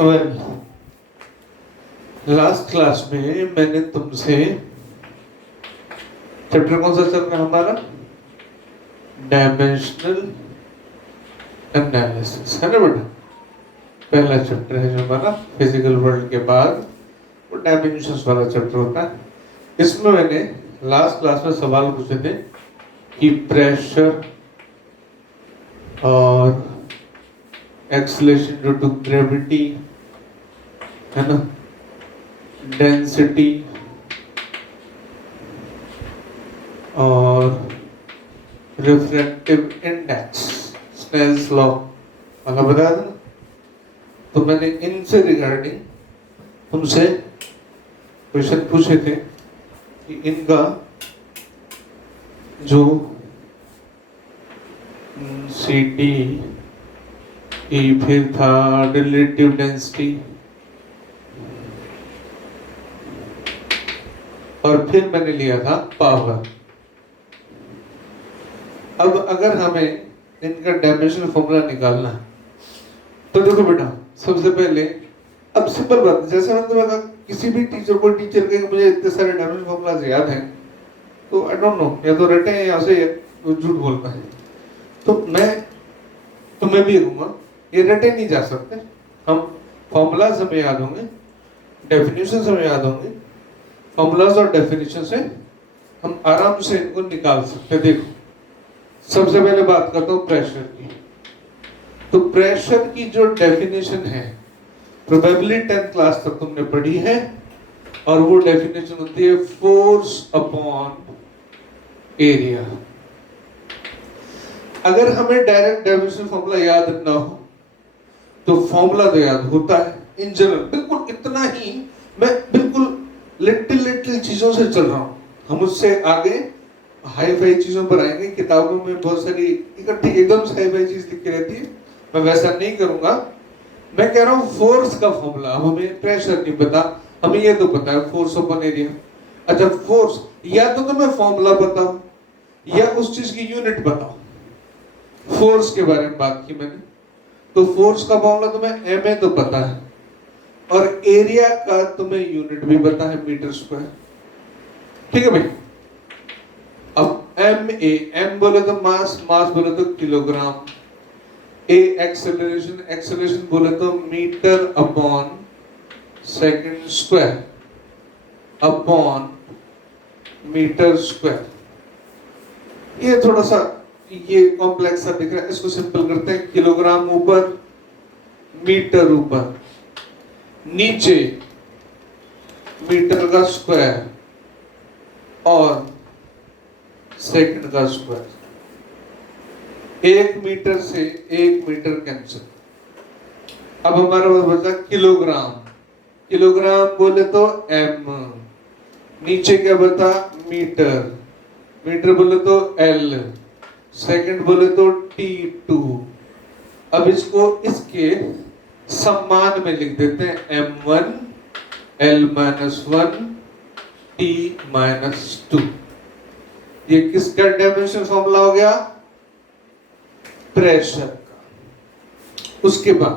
Well, last class में मैंने तुमसे चैप्टर कौन सा चल रहा है हमारा? डायमेंशनल एनालिसिस, है ना बेटा? पहला चैप्टर है जो हमारा फिजिकल वर्ल्ड के बाद वो डायमेंशंस वाला चैप्टर होता है। इसमें मैंने लास्ट क्लास में सवाल पूछे थे कि प्रेशर और एक्सेलरेशन ड्यू टू ग्रेविटी, है ना, डेंसिटी और रिफ्रैक्टिव इंडेक्स, स्नेल्स लॉ वाला बता देना। तो मैंने इनसे रिगार्डिंग तुमसे क्वेश्चन पूछे थे कि इनका जो सी डी फिर था रिलेटिव डेंसिटी और फिर मैंने लिया था पावर। अब अगर हमें इनका डायमेंशनल फॉर्मूला निकालना है तो देखो बेटा, सबसे पहले अब सिंपल बात, जैसे मैंने तुम्हें कहा किसी भी टीचर को टीचर के मुझे इतने सारे डायमेंशनल फॉर्मूलाज याद हैं तो आई डोंट नो, या तो रटे हैं या से झूठ बोलता है। तो मैं तुम्हें भी कहूंगा ये रटे नहीं जा सकते। हम फॉर्मूलाज हमें याद होंगे, डेफिनेशंस हमें याद होंगे, फॉर्मूलाज और डेफिनेशन से हम आराम से इनको निकाल सकते हैं। देखो, सबसे पहले बात करता हूं प्रेशर की। तो प्रेशर की जो डेफिनेशन है प्रोबेबली 10th क्लास तक तुमने पढ़ी है और वो डेफिनेशन होती है फोर्स अपॉन एरिया। अगर हमें डायरेक्ट डेफिनेशन फॉर्मूला याद ना हो तो फॉर्मूला तो याद होता है इन जनरल, बिल्कुल इतना ही। मैं बिल्कुल लिटिल चीजों से चल रहा हूं, हम उससे आगे हाई फाई चीजों पर आएंगे। किताबों में बहुत सारी इकट्ठी एकदम से हाई फाई चीज लिखी रहती है, मैं वैसा नहीं करूंगा। मैं कह रहा हूं फोर्स का फॉर्मूला, हमें प्रेशर नहीं पता, हमें ये तो पता है फोर्स अपॉन एरिया। अच्छा, फोर्स या तो तुम्हें फॉर्मूला बताओ या उस चीज की यूनिट बताओ। फोर्स के बारे में बात की मैंने, तो फोर्स का फॉर्मूला तुम्हें एम ए तो पता है और एरिया का तुम्हें यूनिट भी पता है, मीटर स्क्वायर। ठीक है भाई। अब एम ए, एम बोले तो मास, मास बोले तो किलोग्राम, ए एक्सेलरेशन, एक्सेलरेशन बोले तो metre upon second square upon metre square. ये थोड़ा सा ये कॉम्प्लेक्स सा दिख रहा है, इसको सिंपल करते हैं। किलोग्राम ऊपर, मीटर ऊपर, नीचे मीटर का स्क्वायर और सेकंड का स्क्वायर। 1 मीटर से 1 मीटर कैंसिल। अब हमारा पास बचा किलोग्राम। किलोग्राम बोले तो एम, नीचे क्या बता मीटर, मीटर बोले तो एल, सेकंड बोले तो T2। अब इसको इसके सम्मान में लिख देते हैं M1 L-1 T-2। ये किसका डायमेंशन फॉर्मूला हो गया? प्रेशर का। उसके बाद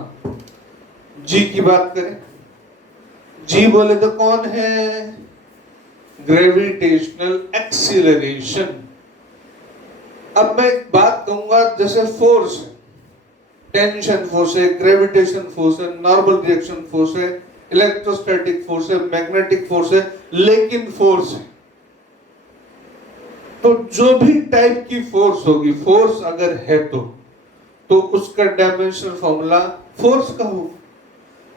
जी की बात करें, जी बोले तो कौन है? Gravitational acceleration. अब मैं एक बात कहूंगा, जैसे फोर्स है, टेंशन फोर्स है, ग्रेविटेशन फोर्स है, नॉर्मल रिएक्शन फोर्स है, इलेक्ट्रोस्टैटिक फोर्स है, मैग्नेटिक फोर्स है, लेकिन फोर्स है। तो जो भी टाइप की फोर्स होगी, फोर्स अगर है तो उसका डायमेंशनल फॉर्मूला फोर्स का होगा।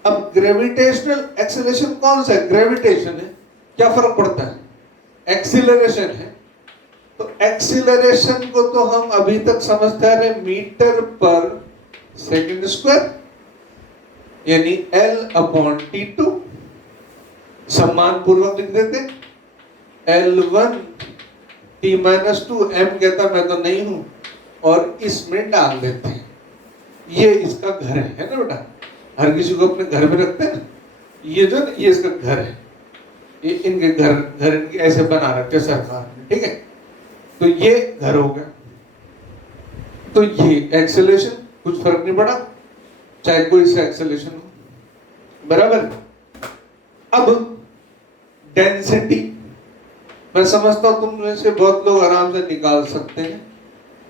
अब ग्रेविटेशनल एक्सेलरेशन कौन सा है? ग्रेविटेशन है, क्या फर्क पड़ता है? एक्सीलरेशन है। तो एक्सीलरेशन को तो हम अभी तक समझते आ रहे मीटर पर सेकंड स्क्वायर, यानी L/T2। सम्मान पूर्वक लिख देते L1 T-2। M कहता मैं तो नहीं हूं और इसमें डाल देते हैं, ये इसका घर है ना बेटा। हर किसी को अपने घर में रखते हैं, ये जो ये इसका घर है, ये इनके घर इनके ऐसे बना रखे सरकार ने, ठीक है। तो ये घर हो गया। तो ये एक्सेलरेशन कुछ फर्क नहीं पड़ा, चाहे कोई सा एक्सेलरेशन हो। बराबर। अब डेंसिटी, मैं समझता हूं तुम में से बहुत लोग आराम से निकाल सकते हैं।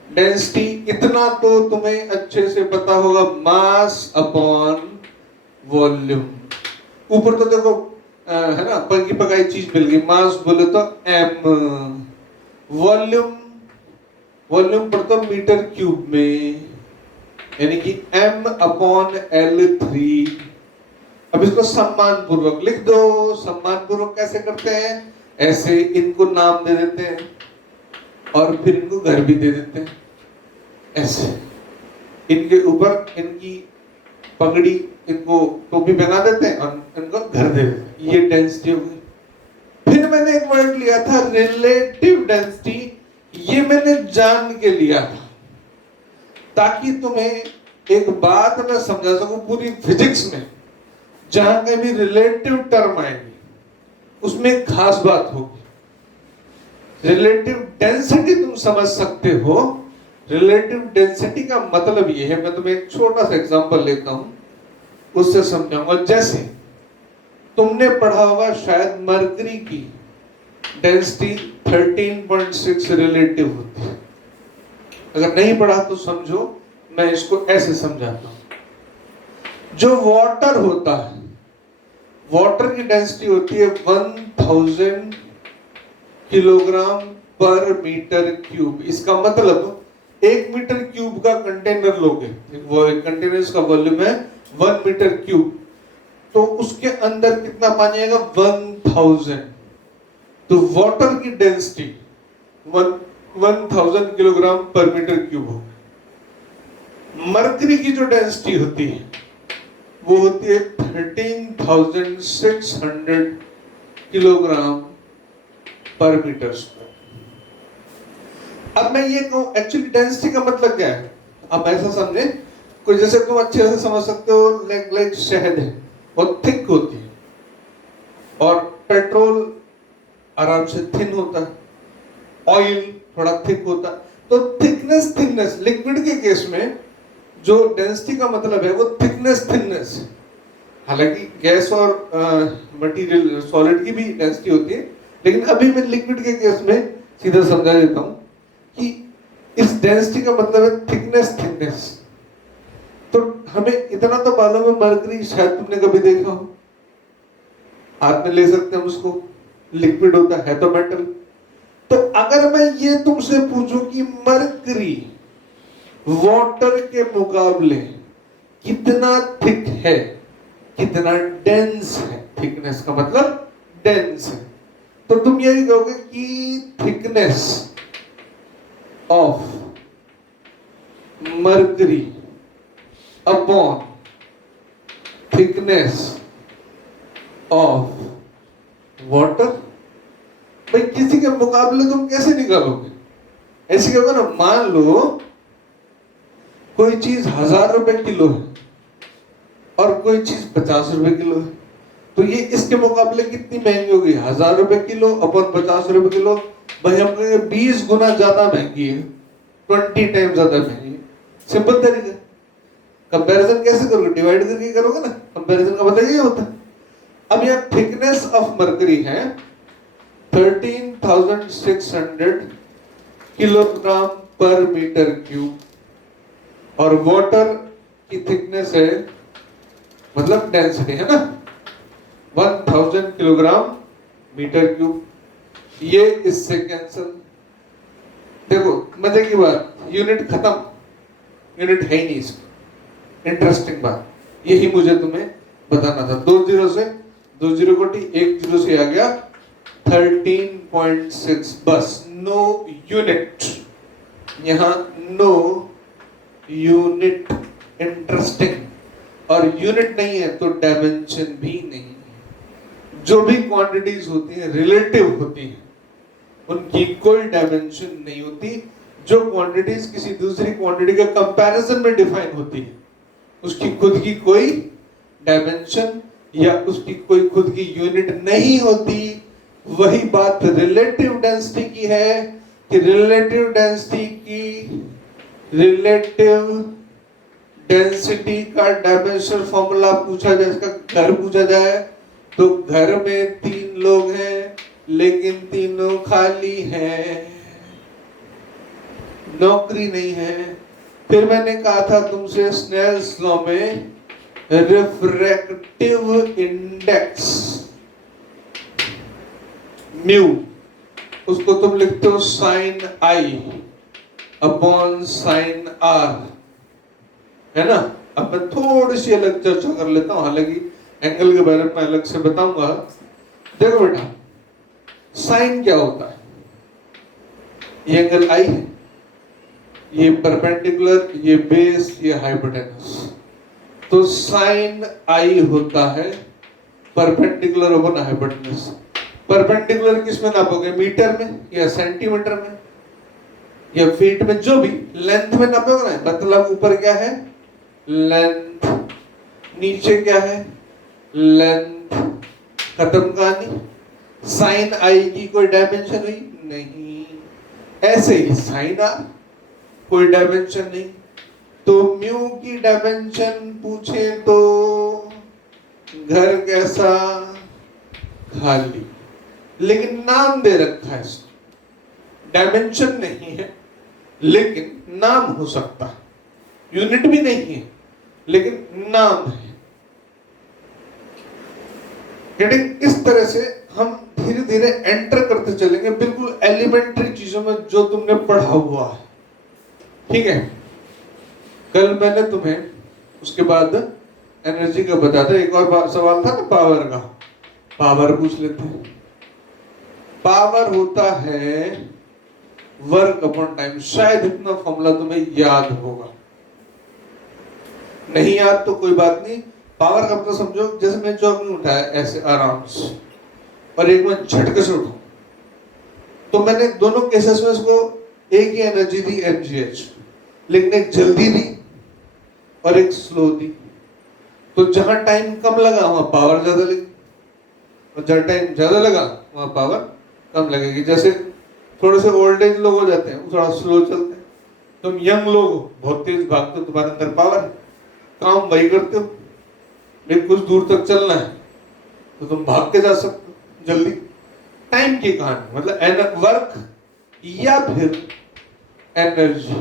डेंसिटी इतना तो तुम्हें अच्छे से पता होगा, मास अपॉन वॉल्यूम। ऊपर तो देखो है ना, पकी पकाई चीज मिल गई, मास बोले तो m, वॉल्यूम वॉल्यूम पढ़ता मीटर क्यूब में, यानी कि m अपॉन L3। अब इसको सम्मान पूर्वक लिख दो। सम्मान पूर्वक कैसे करते हैं? ऐसे इनको नाम दे देते हैं और फिर इनको घर भी दे देते हैं। ऐसे इनके ऊपर इनकी पगड़ी, इनको टोपी पहना देते हैं और इनको घर दे देते हैं। ये डेंसिटी हो गई। फिर मैंने एक वर्ड लिया था रिलेटिव डेंसिटी, ये मैंने जान के लिया था ताकि तुम्हें एक बात मैं समझा सकूं। पूरी फिजिक्स में जहां कहीं भी रिलेटिव टर्म आएगी उसमें एक खास बात होगी। रिलेटिव डेंसिटी तुम समझ सकते हो। रिलेटिव डेंसिटी का मतलब ये है, मैं तुम्हें एक छोटा सा एग्जांपल लेता हूं, उससे समझाऊंगा। जैसे तुमने पढ़ा होगा शायद मरकरी की डेंसिटी 13.6 रिलेटिव होती है। अगर नहीं पढ़ा तो समझो, मैं इसको ऐसे समझाता हूं। जो वाटर होता है, वाटर की डेंसिटी होती है 1000 किलोग्राम पर मीटर क्यूब। इसका मतलब 1 मीटर क्यूब का कंटेनर लोगे, वो एक कंटेनर का वॉल्यूम है 1 मीटर क्यूब, तो उसके अंदर कितना पानी आएगा? 1000। तो वाटर की डेंसिटी 1000 किलोग्राम पर मीटर क्यूब हो। मरकरी की जो डेंसिटी होती है वो होती है 13,600 किलोग्राम पर मीटर स्क्वायर। अब मैं ये कहूं एक्चुअली डेंसिटी का मतलब क्या है, अब ऐसा समझे, कोई जैसे तुम अच्छे से समझ सकते हो, लाइक शहद है, बहुत थिक होती है, और पेट्रोल आराम से थिन होता है, ऑयल थोड़ा थिक होता है। तो थिकनेस लिक्विड के केस में जो डेंसिटी का मतलब है वो थिकनेस। हालांकि गैस और मटेरियल सॉलिड की भी डेंसिटी होती है, लेकिन अभी मैं लिक्विड के केस में सीधा समझा देता हूं कि इस डेंसिटी का मतलब है थिकनेस। तो हमें इतना तो मालूम है, मरकरी शायद तुमने कभी देखा हो, हाथ में ले सकते हैं उसको, लिक्विड होता है तो मेटल। तो अगर मैं ये तुमसे पूछूं कि मरकरी वाटर के मुकाबले कितना थिक है, कितना डेंस है, थिकनेस का मतलब डेंस है, तो तुम यही कहोगे कि thickness of mercury upon thickness of water. भाई किसी के मुकाबले तुम कैसे निकालोगे? ऐसे क्या होगा ना, मान लो कोई चीज 1000 रुपए किलो है और कोई चीज 50 रुपए किलो है, तो ये इसके मुकाबले कितनी महंगी होगी? 1000 रुपए किलो अपन 50 रुपए किलो। भाई हम कहेंगे 20 गुना ज्यादा महंगी है, 20 टाइम ज्यादा महंगी है। सिंपल तरीका। कंपैरिजन कैसे करोगे? डिवाइड करके करोगे ना। कंपैरिजन का मतलब ये होता है। अब यह थिकनेस ऑफ मरकरी है 13,600 किलोग्राम पर मीटर क्यूब, और वाटर की थिकनेस है, मतलब डेंसिटी है ना, 1000 किलोग्राम मीटर क्यूब। ये इससे कैंसल। देखो मजे की बात, यूनिट खत्म, यूनिट है ही नहीं इसका। इंटरेस्टिंग बात यही मुझे तुम्हें बताना था। 2 जीरो से 2 जीरो कोटी 1 जीरो से आ गया 13.6, बस नो यूनिट, यहां नो यूनिट। इंटरेस्टिंग। और यूनिट नहीं है तो डायमेंशन भी नहीं है। जो भी क्वांटिटीज होती हैं रिलेटिव होती हैं, उनकी कोई डायमेंशन नहीं होती। जो क्वांटिटीज किसी दूसरी क्वांटिटी के कंपैरिजन में डिफाइन होती है, उसकी खुद की कोई डायमेंशन या उसकी कोई खुद की यूनिट नहीं होती। वही बात रिलेटिव डेंसिटी की है कि रिलेटिव डेंसिटी का डायमेंशन फॉर्मूला पूछा जाए, इसका घर पूछा जाए, तो घर में 3 लोग हैं लेकिन तीनों खाली हैं, नौकरी नहीं है। फिर मैंने कहा था तुमसे स्नेल्स लॉ में रिफ्रैक्टिव इंडेक्स म्यू, उसको तुम लिखते हो sine i upon sine r, है ना। अब मैं थोड़ी सी अलग चर्चा कर लेता हूं, हालांकि एंगल के बारे में अलग से बताऊंगा। देखो बेटा, साइन क्या होता है? ये एंगल आई है, ये परपेंडिकुलर, ये बेस, ये हाइपोटेनस। तो साइन आई होता है परपेंडिकुलर ओवर हाइपोटेनस। परपेंडिकुलर किस में नापोगे? मीटर में या सेंटीमीटर में या फीट में, जो भी लेंथ में नापोगे ना। मतलब ऊपर क्या है? लेंथ। नीचे क्या है? लेंथ। खत्म कहानी। साइन आई की कोई डायमेंशन हुई? नहीं। ऐसे ही साइन आर कोई डायमेंशन नहीं। तो म्यू की डायमेंशन पूछे तो घर कैसा? खाली। लेकिन नाम दे रखा है इसको, डायमेंशन नहीं है लेकिन नाम हो सकता है, यूनिट भी नहीं है लेकिन नाम है। गेटिंग? इस तरह से हम धीरे धीरे एंटर करते चलेंगे बिल्कुल एलिमेंट्री चीजों में जो तुमने पढ़ा हुआ है, ठीक है। कल मैंने तुम्हें उसके बाद एनर्जी का बताया था। एक और सवाल था ना पावर का, पावर पूछ लेते हैं। पावर होता है वर्क अपॉन टाइम। शायद इतना फॉर्मूला तुम्हें याद होगा, नहीं याद तो कोई बात नहीं। पावर का मतलब समझो, जैसे मैं जॉगिंग उठाया ऐसे आराम से और एक में झटके से उठाऊं, तो मैंने दोनों केसेस में इसको एक ही एनर्जी दी mgh, लेकिन एक जल्दी दी और एक स्लो दी। तो जहां टाइम कम लगा वहां पावर ज्यादा लगी, और जहां टाइम ज्यादा लगा वहां पावर कम लगेगी। जैसे थोड़े से ओल्ड एज लोग हो जाते हैं, वो थोड़ा स्लो चलते हैं। तुम यंग लोग हो, बहुत तेज भागते हो, तुम्हारे अंदर पावर है, काम वही करते हो, लेकिन कुछ दूर तक चलना है तो तुम भाग के जा सकते हो जल्दी। टाइम की कहानी मतलब वर्क या फिर एनर्जी।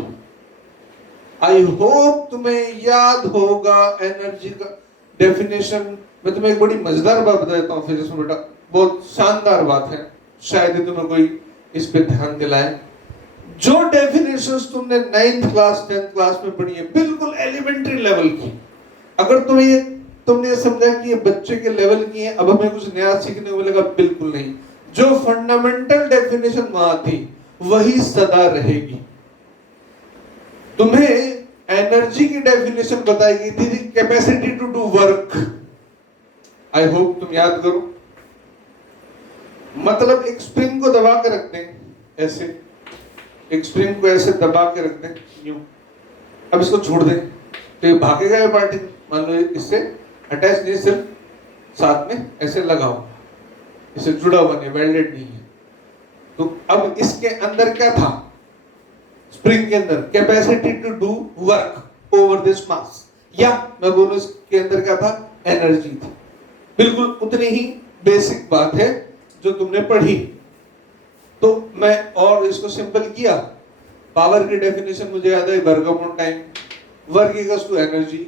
आई होप तुम्हें याद होगा एनर्जी का डेफिनेशन। मैं तुम्हें एक बड़ी मजेदार बात बता देता हूँ फिजिक्स में बेटा, बहुत शानदार बात है, शायद ही तुम्हें कोई इस पे ध्यान दिलाए। जो डेफिनेशंस तुमने 9th क्लास 10th क्लास में पढ़ी है, बिल्कुल एलिमेंट्री लेवल की, अगर तुमने ये समझा कि ये बच्चे के लेवल की है, अब हमें कुछ नया सीखने को मिलेगा, बिल्कुल नहीं। जो फंडामेंटल डेफिनेशन वहां थी वही सदा रहेगी। तुम्हें एनर्जी की डेफिनेशन बताई गई थी, capacity to do work. I hope तुम याद करो। मतलब एक स्प्रिंग को दबा के रखते हैं ऐसे, एक स्प्रिंग को ऐसे दबा के रखते हैं यूं, अब इसको छोड़ दें तो ये भागेगा ये पार्टिकल। मान लो इससे अटैच नहीं, सिर्फ साथ में ऐसे लगा हुआ, इससे जुड़ा हुआ नहीं, वेल्डेड नहीं है। तो अब इसके अंदर क्या था? स्प्रिंग के अंदर capacity to do work over this mass, या मैं बोलूं इसके अंदर क्या था? एनर्जी थी। बिल्कुल उतनी ही बेसिक बात है जो तुमने पढ़ी। तो मैं और इसको सिंपल किया। पावर की डेफिनेशन मुझे याद है, work upon time, work equals to energy.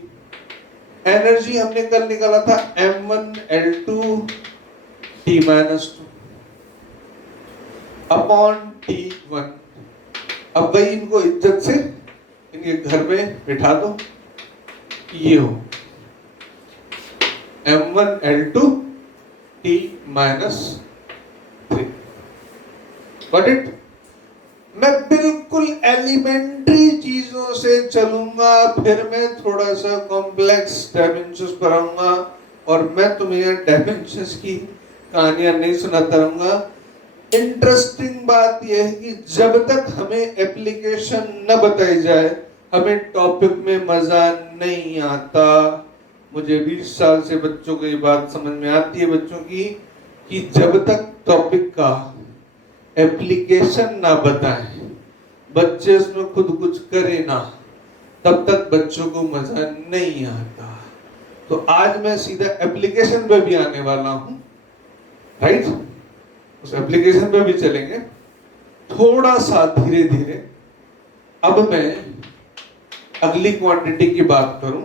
Energy हमने कल निकाला था m1l2 t-2 अपॉन t1। अब भाई इनको इज्जत से इनके घर में बिठा दो, ये हो m1l2 t-3। Got it? मैं बिल्कुल एलिमेंट्री चीजों से चलूंगा, फिर मैं थोड़ा सा कॉम्प्लेक्स डायमेंशंस पर आऊंगा, और मैं तुम्हें डायमेंशंस की कहानियां नहीं सुनाता रहूंगा। इंटरेस्टिंग बात यह है कि जब तक हमें एप्लीकेशन न बताई जाए, हमें टॉपिक में मजा नहीं आता। मुझे 20 साल से बच्चों को ये बात समझ में आती है, बच्चों की, कि जब तक टॉपिक का एप्लीकेशन ना बताएं, बच्चे इसमें खुद कुछ करे ना, तब तक बच्चों को मजा नहीं आता। तो आज मैं सीधा एप्लीकेशन पे भी आने वाला हूं, राइट? उस एप्लीकेशन पे भी चलेंगे थोड़ा सा धीरे धीरे। अब मैं अगली क्वांटिटी की बात करूं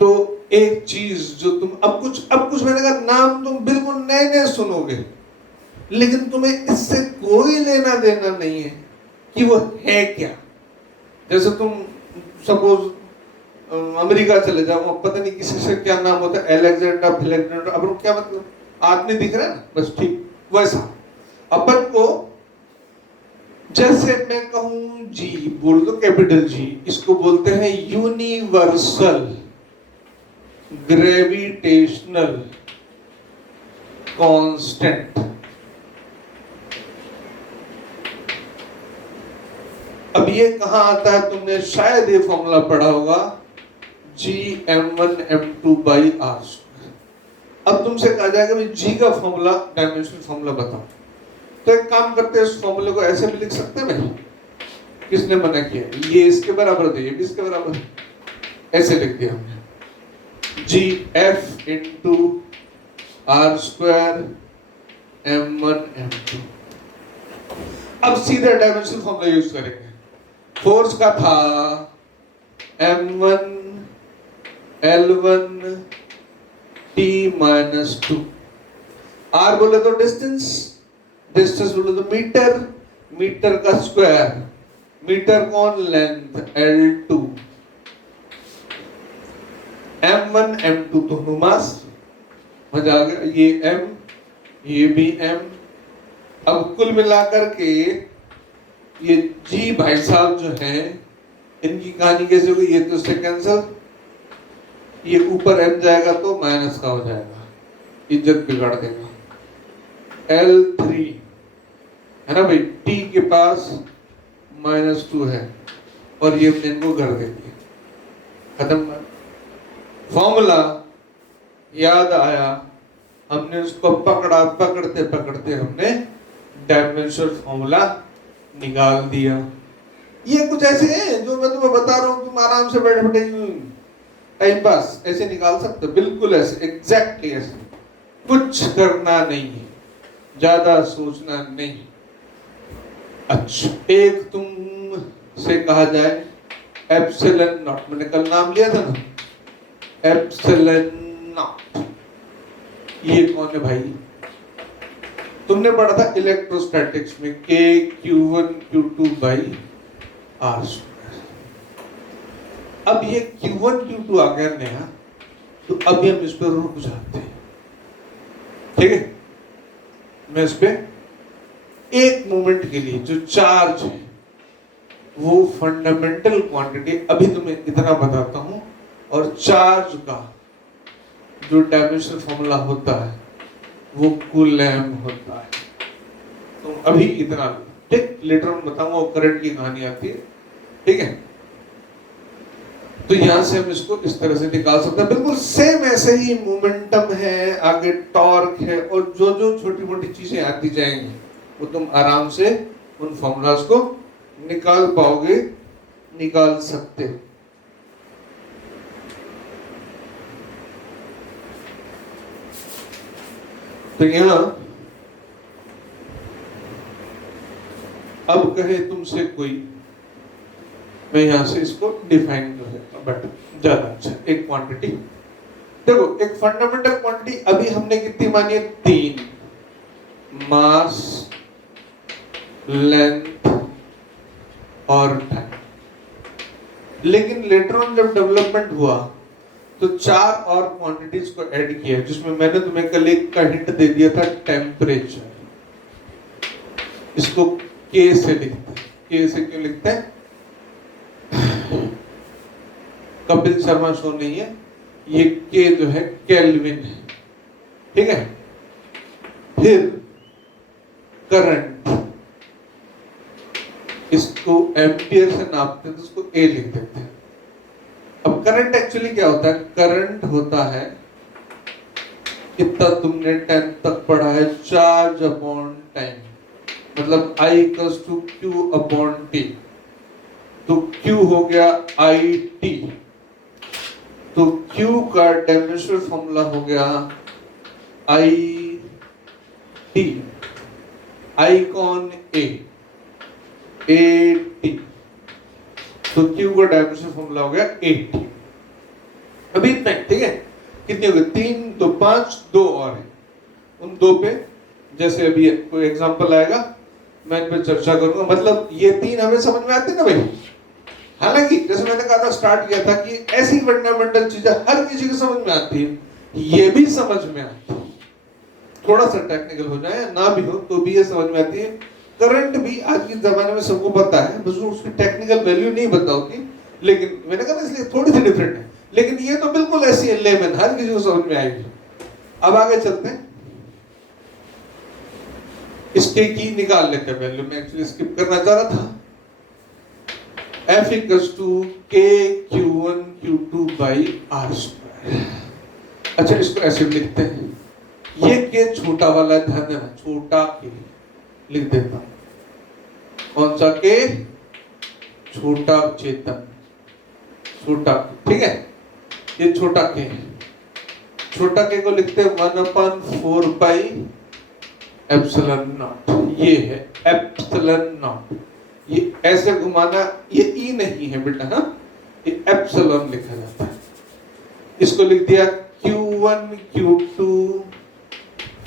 तो एक चीज जो तुम अब कुछ मैंने कहा नाम तुम बिल्कुल नए नए सुनोगे, लेकिन तुम्हें इससे कोई लेना देना नहीं है कि वो है क्या। जैसे तुम सपोज अमेरिका चले जाओ, पता नहीं किसी से क्या नाम होता है, एलेक्जेंडर फिलेक्जेंडर, अब क्या मतलब आदमी दिख रहा है ना, बस ठीक वैसा। अपन को जैसे मैं कहूं जी, बोल दो कैपिटल जी, इसको बोलते हैं यूनिवर्सल ग्रेविटेशनल कांस्टेंट। अब ये कहां आता है, तुमने शायद ये फॉर्मूला पढ़ा होगा, Gm1m2/r²। अब तुमसे कहा जाएगा भाई जी का फॉर्मूला, डायमेंशनल फॉर्मूला बताओ, तो एक काम करते हैं, इस फॉर्मूले को ऐसे भी लिख सकते हैं भाई, किसने मना किया, ये इसके बराबर है, ये भी इसके बराबर, ऐसे लिख दिया हमने, Gf इंटू r² m1m2। अब सीधा डायमेंशनल फॉर्मूला यूज करेंगे। फोर्स का था m1 L1 T-2, r बोले तो डिस्टेंस, डिस्टेंस बोले तो मीटर, मीटर का स्क्वायर, मीटर कौन लेंथ L2, m1 m2 दोनों मास, मजा आ गया, ये m ये भी m। अब कुल मिलाकर के ये जी भाई साहब जो हैं, इनकी कहानी कैसे होगी, ये तो इससे कैंसल, ये ऊपर m जाएगा तो माइनस का हो जाएगा, इज्जत बिगाड़ देगा। L3 है ना भाई, T के पास -2 है और ये इनको कर देंगे, खत्म। फॉर्मूला याद आया, हमने उसको पकड़ा, पकड़ते पकड़ते हमने डायमेंशनल फॉर्मूला निकाल दिया। ये कुछ ऐसे हैं जो मैं तुम्हें बता रहा हूं, तुम आराम से बैठ बैठे टाइम पास ऐसे निकाल सकते, बिल्कुल ऐसे, एग्जैक्टली ऐसे, कुछ करना नहीं है, ज्यादा सोचना नहीं। अच्छा, एक तुम से कहा जाए एप्सिलॉन नॉट, मैंने कल नाम लिया था ना, एप्सिलॉन नॉट, ये कौन है भाई, तुमने पढ़ा था इलेक्ट्रोस्टैटिक्स में, K(Q1Q2)/r²। अब ये Q1 Q2 आ गया नया, तो अभी हम इस पर रुक जाते हैं, ठीक है। मैं इस पे एक मोमेंट के लिए, जो चार्ज है वो फंडामेंटल क्वांटिटी, अभी तुम्हें इतना बताता हूं, और चार्ज का जो डायमेंशनल फॉर्मूला होता है वो कूलम्ब होता है। तो अभी इतना, ठीक, लेटर में बताऊंगा, करंट की कहानी आती है, ठीक है। तो यहां से हम इसको इस तरह से निकाल सकते हैं, बिल्कुल सेम ऐसे ही मोमेंटम है, आगे टॉर्क है, और जो जो छोटी मोटी चीजें आती जाएंगी वो तुम आराम से उन फॉर्मूलाज को निकाल पाओगे, निकाल सकते हो। तो यहां अब कहे तुमसे कोई, मैं यहां से इसको डिफाइन कर देता हूं, बट ज्यादा अच्छा, एक क्वांटिटी देखो, एक फंडामेंटल क्वांटिटी अभी हमने कितनी मानी है, 3, मास, लेंथ और टाइम। लेकिन लेटर ऑन जब डेवलपमेंट हुआ तो 4 और क्वांटिटीज को ऐड किया, जिसमें मैंने तुम्हें कल एक का हिंट दे दिया था, टेम्परेचर। इसको K से लिखते हैं, K से क्यों लिखते हैं, कपिल शर्मा शो नहीं है, ये K जो है केल्विन है, ठीक है। फिर करंट, इसको एम्पियर से नापते हैं तो उसको A लिख देते हैं। अब करंट एक्चुअली क्या होता है, करंट होता है, कितना तुमने 10 तक पढ़ा है, चार्ज अपॉन टाइम, मतलब I = Q/T। तो Q हो गया IT, तो Q का डायमेंशनल फॉर्मूला हो गया IT, I कौन A, AT, तो Q का डायमेंशनल फॉर्मूला हो गया 80। अभी इतना ही, ठीक है। कितने हो गए? 3, तो 5, 2 और है। उन 2 पे जैसे अभी कोई एग्जांपल आएगा मैं इन पे चर्चा करूंगा। मतलब ये 3 हमें समझ में आते हैं ना भाई। हालांकि जैसे मैंने कहा था, स्टार्ट किया था कि ऐसी फंडामेंटल चीजें हर किसी को समझ में आती है, ये भी समझ में आती है। थोड़ा सा टेक्निकल हो जाए ना भी हो तो भी ये समझ में आती है। करंट भी आज के जमाने में सबको पता है, बस उसकी टेक्निकल वैल्यू नहीं पता होती। लेकिन मैंने कहा इसलिए थोड़ी सी डिफरेंट है, लेकिन ये तो बिल्कुल ऐसी है, लेमन हर किसी को समझ में आएगी। अब आगे चलते हैं, इसके की निकाल लेते हैं वैल्यू। मैं एक्चुअली स्किप करना चाह रहा था। F equals to K Q1 Q2 by R²। अच्छा, इसको ऐसे लिखते हैं, ये K छोटा वाला ध्यान देना, छोटा K लिख देता हूं। कौन सा K? छोटा चेतन, छोटा, ठीक है। ये छोटा K, छोटा K को लिखते हैं 1/4 पाई एप्सिलॉन नॉट। ये है एप्सिलॉन नॉट। ये ऐसे घुमाना, ये ई नहीं है बेटा, हाँ, ये एप्सिलॉन लिखा जाता है। इसको लिख दिया Q1 Q2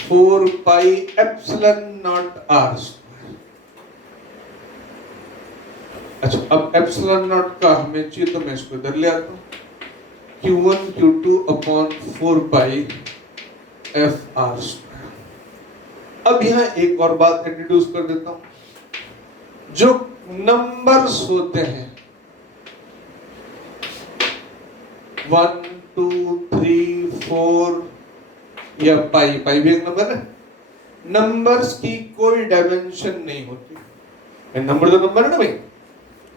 4 pi epsilon not R²। अच्छा, अब एप्सिलॉन नॉट का हमें चाहिए तो मैं इसको इधर ले आता हूं, Q1 Q2 अपॉन 4 पाई FR²। अब यहां एक और बात इंट्रोड्यूस कर देता हूं। जो नंबर्स होते हैं 1 2 3 4 या पाई, पाई भी एक नंबर है। नंबर्स की कोई डायमेंशन नहीं होती। नंबर तो नंबर है ना भाई,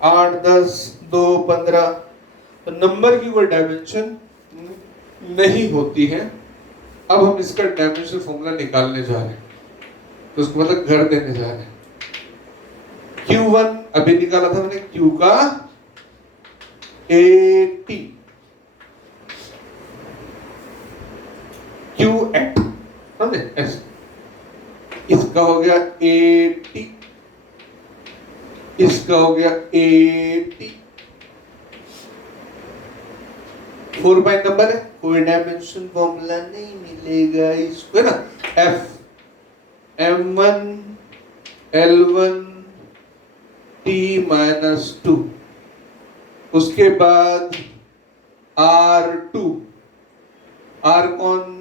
8 10 2 15, तो नंबर की कोई डायमेंशन नहीं होती है। अब हम इसका डायमेंशन फॉर्मूला निकालने जा रहे हैं, तो उसको मतलब घर देने जा रहे हैं। Q1 अभी निकाला था मैंने, Q का 80, Q एट, समझे ऐसे। इसका हो गया 80, इसका हो गया 80। 4 पाई नंबर है, कोई डायमेंशन फॉर्मूला नहीं मिलेगा इसको, है ना। F M1 L1 T-2, उसके बाद R2, R कौन?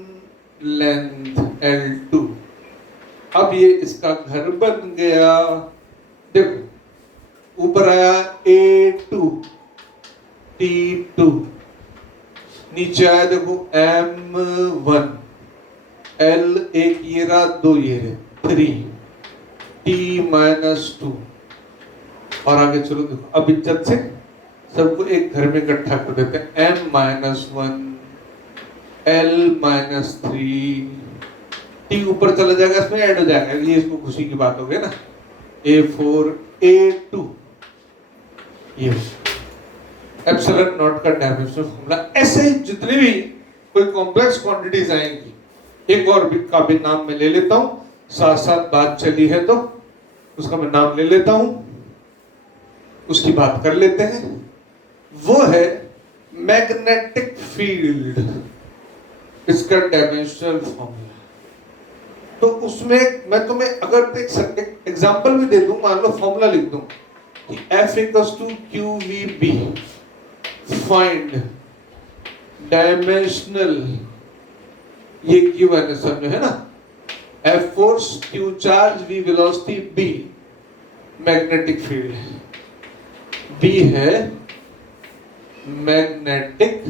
Length L2। अब ये इसका घर बन गया। देखो ऊपर आया A2 T2, नीचे आया देखो M1 L, एक ये रहा, 2 ये रहे, 3 T-2। और आगे चलो, देखो अब इज्जत से सबको एक घर में इकट्ठा कर देते हैं। M-1 L-3 T ऊपर चला जाएगा, इसमें ऐड हो जाएगा, ये इसको खुशी की बात हो गई ना। A4 A2, ये एप्सिलॉन नॉट का डायमेंशनल फॉर्मूला। ऐसे ही जितने भी कोई कॉम्प्लेक्स क्वांटिटीज आएंगी, एक और भी का भी नाम मैं ले लेता हूं, साथ साथ बात चली है तो उसका मैं नाम ले लेता हूं, उसकी बात कर लेते हैं। वो है मैग्नेटिक फील्ड, इसका डायमेंशनल फॉर्मूला। तो उसमें मैं तुम्हें अगर एक एग्जांपल भी दे दूं, मान लो फॉर्मूला लिख दूं कि F equals to QVB, find dimensional, ये Q है समझो, है ना। F force, Q charge, V velocity, B magnetic field है, B है मैग्नेटिक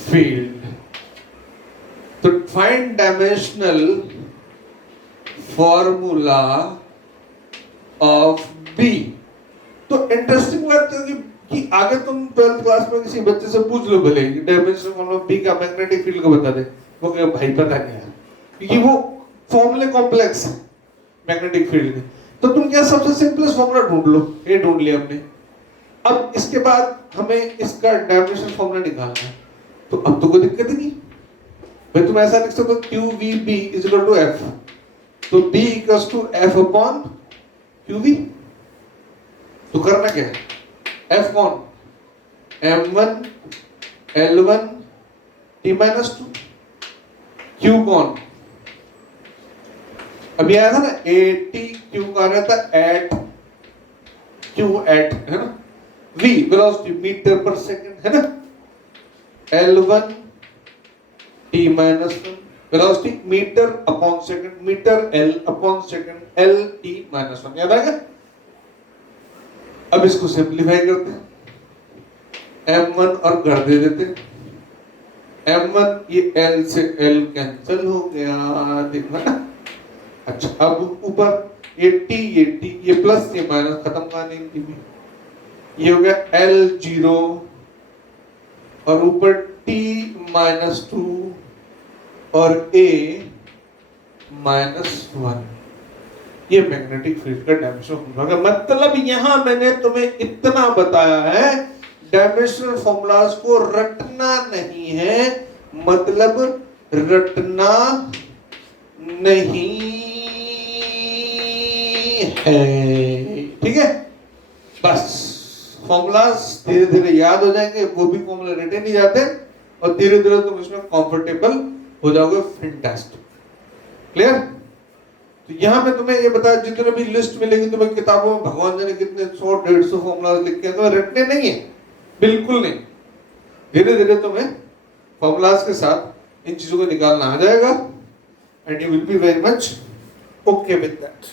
फील्ड। तो find dimensional formula of B। तो इंटरेस्टिंग बात कि आगे तुम 12th क्लास में किसी बच्चे से पूछ लो भले डायमेंशनल फॉर्मूला ऑफ B का, मैग्नेटिक फील्ड को बता दे, वो कहे भाई पता नहीं यार, क्योंकि वो फॉर्मूले कॉम्प्लेक्स है मैग्नेटिक फील्ड के। तो तुम क्या सबसे सिंपलेस्ट फॉर्मूला ढूंढ लो, ये ढूंढ लिया हमने। अब इसके बाद हमें इसका डायमेंशन फॉर्मूला निकालना है, तो अब तो कोई दिक्कत ही नहीं भाई, तुम ऐसा लिख सकते हो q v B is equal to F, तो B equals to F upon q v. तो करना क्या है, एफ कौन, m1 l1 t-2, क्यू कौन, अभी आया था ना at, क्यू का रहा था एट, क्यू एट है ना, v वेलोसिटी मीटर पर सेकंड है ना, l1 t-1 velocity metre upon second, metre l upon second l t-1, याद आएगा। अब इसको सिंप्लीफाई करते हैं, m1 और घर दे देते हैं, m1 ये l से l कैंसिल हो गया, देखो ना। अच्छा अब ऊपर ये t ये प्लस ये माइनस, खत्म कहानी इनकी भी, ये हो गया l0 और ऊपर t-2 और a -1, ये मैग्नेटिक फील्ड का डायमेंशन होगा। मतलब यहां मैंने तुम्हें इतना बताया है, डायमेंशनल फॉर्मूलाज को रटना नहीं है, मतलब रटना नहीं है, ठीक है। बस फॉर्मूलाज धीरे धीरे याद हो जाएंगे, वो भी फॉर्मूला रटे नहीं जाते, और धीरे धीरे तुम इसमें कंफर्टेबल हो जाओगे। Fantastic, clear. तो यहां मैं तुम्हें ये बताया, जितने भी लिस्ट मिलेगी तुम्हें किताबों में, भगवान जाने कितने 100-150 फॉर्मूलाज लिख के, तो रटने नहीं है, बिल्कुल नहीं। धीरे धीरे तुम्हें फॉर्मूलाज के साथ इन चीजों को निकालना आ जाएगा, and you will be very much okay with that.